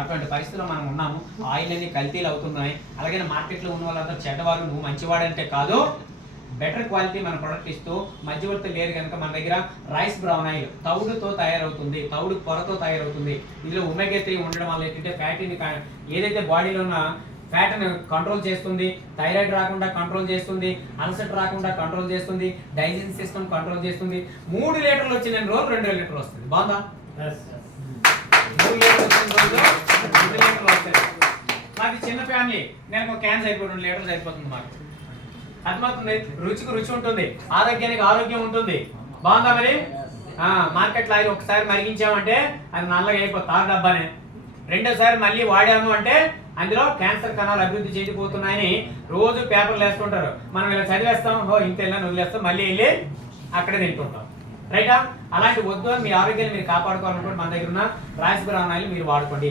అటువంటి పరిస్థితుల్లో మనం ఉన్నాము. ఆయిల్ అన్ని కల్తీలు అవుతున్నాయి. అలాగే మార్కెట్లో ఉన్న వాళ్ళందరూ చెడ్డవాళ్ళు, నువ్వు మంచివాడంటే కాదు, బెటర్ క్వాలిటీ మన ప్రొడక్ట్ ఇస్తూ మధ్యవర్తులు లేరు కనుక మన దగ్గర రైస్ బ్రౌన్ ఆయిల్ తౌడుతో తయారవుతుంది, తౌడు పొరతో తయారవుతుంది. ఇందులో ఒమేగా 3 ఉండడం వల్ల ఏంటంటే ఫ్యాటీని ఏదైతే బాడీలో ఉన్న ఫ్యాట్ని కంట్రోల్ చేస్తుంది, థైరాయిడ్ రాకుండా కంట్రోల్ చేస్తుంది, అల్సర్ రాకుండా కంట్రోల్ చేస్తుంది, డైజెషన్ సిస్టమ్ కంట్రోల్ చేస్తుంది. 3 లీటర్లు వచ్చిన రోజు 2 లీటర్లు వస్తుంది. బాగుందా? 3 లీటర్లు వచ్చిన రోజు 2 లీటర్లు వస్తుంది. మాది చిన్న ఫ్యామిలీ, నేను ఒక క్యాన్ సరిపోతుంది, 2 లీటర్లు సరిపోతుంది. మాకు అర్థమవుతుంది. రుచికి రుచి ఉంటుంది, ఆరోగ్యానికి ఆరోగ్యం ఉంటుంది. బాగుందా? మరి మార్కెట్లో ఆయిల్ ఒకసారి మరిగించామంటే అది నల్లగా అయిపోతుంది, తారు డబ్బానే. రెండోసారి మళ్ళీ వాడాము అంటే అందులో క్యాన్సర్ కణాలు అభివృద్ధి చెందిపోతున్నాయని రోజు పేపర్లు వేస్తుంటారు. మనం ఇలా చదివేస్తాం, ఇంత వెళ్ళని వదిలేస్తాం, మళ్ళీ వెళ్ళి అక్కడే తింటుంటాం. రైటా? అలాంటి వద్దు. మీ ఆరోగ్యాన్ని మీరు కాపాడుకోవాలనుకుంటే మన దగ్గర ఉన్న రైస్ బ్రౌన్ ఆయిల్ మీరు వాడుకోండి.